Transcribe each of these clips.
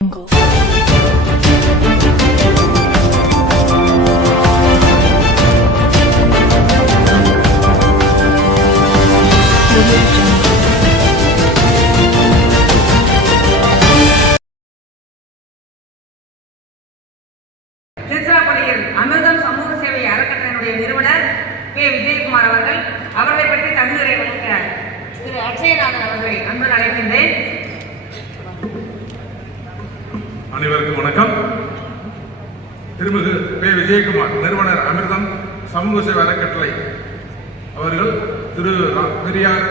jungle. திருச்சிராப்பள்ளியில் அமிர்தம் சமூக சேவை அறக்கட்டளையினுடைய நிறுவனர் கே. விஜயகுமார் அவர்கள் அவர்களை பற்றி தகுதியை வழங்க திரு. அக்ஷயநாதன் அவர்களை அன்பு அழைக்கின்றேன். அனைவருக்கும் வணக்கம். திருமிகு பே. விஜயகுமார் நிறுவனர் அமிர்தம் சமூக சேவை அறக்கட்டளை அவர்கள் திரு. பெரியார்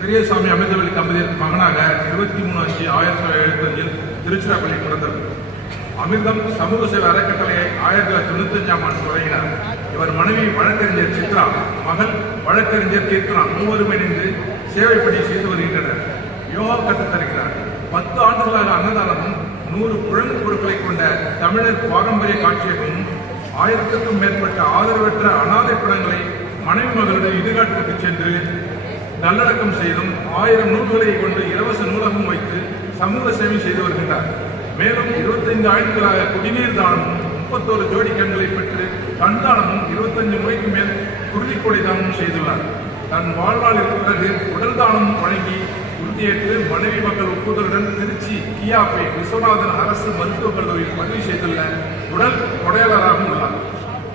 பெரியசாமி அமிர்தவெளி தம்பதியின் மகனாக இருபத்தி மூணு அஞ்சு ஆயிரத்தி தொள்ளாயிரத்தி எழுபத்தஞ்சில் திருச்சிராப்பள்ளி பிறந்தது அமிர்தம் சமூக சேவை அறக்கட்டளையை ஆயிரத்தி தொள்ளாயிரத்தி தொண்ணூத்தி அஞ்சாம் ஆண்டு தொடங்கினார். இவர் மனைவி வழக்கறிஞர் சித்ரா மகள் வழக்கறிஞர் கீர்த்தனா மூவரும் இணைந்து சேவை பணி செய்து வருகின்றனர். யோகா கற்றுத் தருகிறார் பத்து ஆண்டுகளாக அன்னதானமும் நூறு குழந்தை பொருட்களை கொண்ட தமிழர் பாரம்பரிய காட்சியகமும் ஆயிரத்துக்கும் மேற்பட்ட ஆதரவற்ற அனாதை படங்களை மனைவி மகளுடன் இடுகாட்டுக்கு சென்று நல்லடக்கம் செய்தும் ஆயிரம் நூல்களை கொண்டு இலவச நூலகம் வைத்து சமூக சேவை செய்து வருகின்றார். மேலும் 25 ஆண்டுகளாக குடிநீர் தானமும் முப்பத்தோரு ஜோடி கண்களை பெற்று கண் தானமும் 25 முறைக்கு மேல் குருதிக்கொடை தானமும் செய்துள்ளார். தன் வாழ்நாளிற்கு பிறகு உடல் தானமும் வழங்கி உறுதியேற்று மனைவி மக்கள் ஒப்புதலுடன் திருச்சி கியாபே விஸ்வநாதன் அரசு மருத்துவக் கல்லூரியில் பதிவு செய்துள்ள உடல் கொடையாளராகவும் உள்ளார்.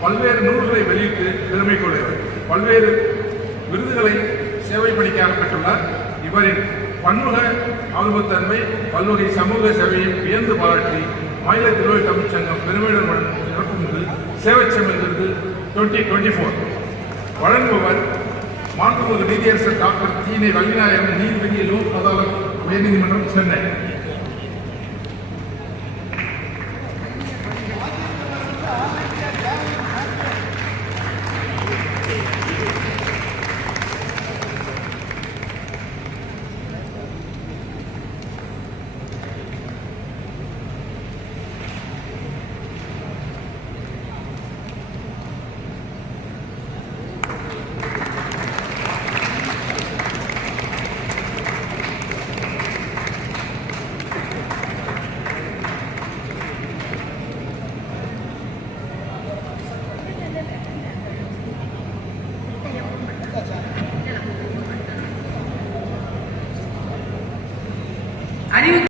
பல்வேறு நூல்களை வெளியிட்டு பெருமை கொள்கிறார் பல்வேறு விருதுகளை சேவை பணிக்காக பெற்றுள்ளார். இவரின் பன்முக ஆர்வத்தன்மை பல்வகை சமூக சேவையை வியந்து பாராட்டி மாநில திருவள்ளி தமிழ்ச்சங்கம் பெருமையுடன் வழங்கும் சிறப்பு சேவை செம்மல் விருது டுவெண்ட்டி டுவெண்ட்டி ஃபோர் வழங்குபவர் மாண்புமிகு நீதியரசர் டாக்டர் தீனை வள்ளிநாயகம் நீதிபதி லோக் அதாலத் உயர்நீதிமன்றம் சென்னை. அறிவு